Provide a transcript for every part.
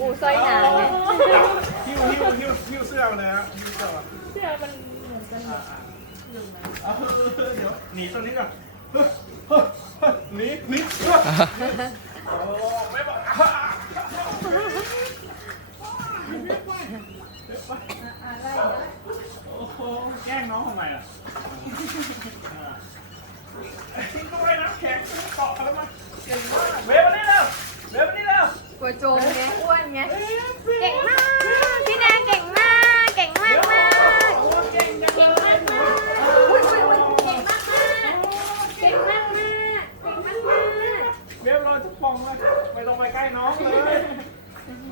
กูสร้อยนางเนี่ยหิ้วหิ้วหิ้วหิ้วเสื้อเลยฮะหิ้เสื้อมาเสื้อมันเหมือนกันหดเดี๋ยวหนีตรงนี้ก่อนหนีหนีโอ้ไม่บอกแกล้งน้องทำไมล่ะ กลัวโจมไงอ้วนไง เก่งมาก พี่แนนเก่งมาก เก่งมากมากโอ้เก่งจังเก่งเลมายกมากอุ้ยอุ้ยอุ้ยเก่งมากมากเก่งมากมากเก่งมากมากเวฟเราจะปองเลยไม่ต้องไปใกล้น้องเลย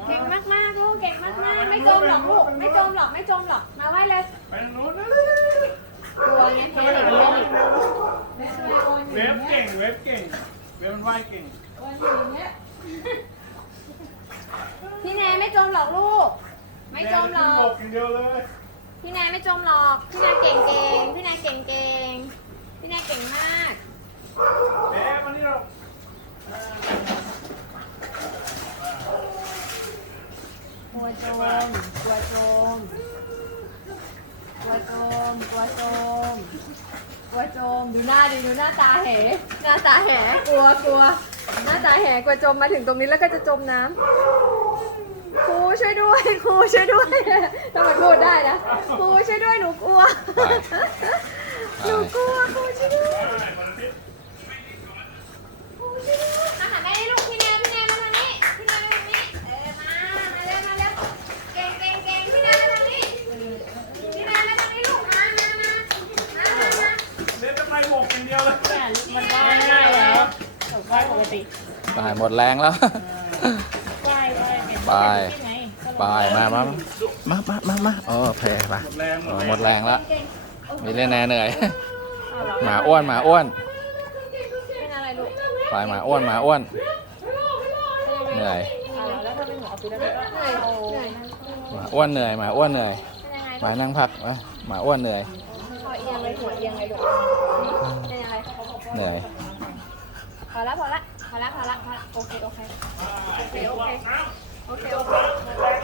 เก่งมากมากลูก เก่งมากมากไม่จมหรอกลูก ไม่จมหรอก ไม่จมหรอก มาไหว้เลยไปทางนู้นนะกลัวไงแพ้เด็กแพ้เด็กไม่ใช่ไหมอ้วนอเวยู่ฟเนี่ยเก่ง เวฟเก่ง เวฟมันว่ายเก่งอ้วนอยู่เนี่ยพี่แนนไม่ จมหรอกลูก ไม่จมหรอแขึ้นบกกอย่างเดียวเลยพี่แนนไม่จมหรอก พี่แนนเก่งเก่งพี่แนนเก่งเก่งพี่แนนเก่งมากเอ๊ะมานี่เรากลัวโจมกลัวโจมกลัวโจมกลัวโจมกลัวโจม ดูหน้าดิดูหน้าตาแหหน้าตาแหกลัวกลัว หน้าตาแหกลัวจมมาถึงตรงนี้แล้วก็จะจมน้ำ ครูช่วยด้วยครูช่วยด้วยถ้ามันพูดได้นะครูช่วยด้วยหนูกลัวหนูกลัวครูช่วยด้วยได้วันอาทิตย์มาหาแม่นี่ลูกพี่แนนพี่แนนมาทางนี้พี่แนนมาทางนี้เออมามาเร็วมาเร็วเก่งเก่งเก่งพี่แนนมาทางนี้พี่แนนมาทางนี้ลูกมามามามามามาเวฟจะไปบกอย่างเดียวเลยมันว่ายง่ายแล้วว่ายปกติตายหมดแรงแล้ว ไปที่ไหนไป มามามามามามาโอเคไปหมดแรงเออหมดแรงแล้วเก่งมีเล่นแน่เหนื่อย หมาอ้วน หมาอ้วนเป็นอะไรลูกไปหมาอ้วน หมาอ้วน เหนื่อยอ่าแล้วถ้าเป็นหมอฟิลแล้วก็เหนื่อยเหนื่อยหมาอ้วนเหนื่อย หมาอ้วนเหนื่อยเป็นยังไงหมานั่งพักไปหมาอ้วนเหนื่อยคอเอียงเลยหัวเอียงเลยลูกเป็นยังไงเหนื่อยพอละพอละพอละพอละพอละโอเคโอเคโอเคโอเค โ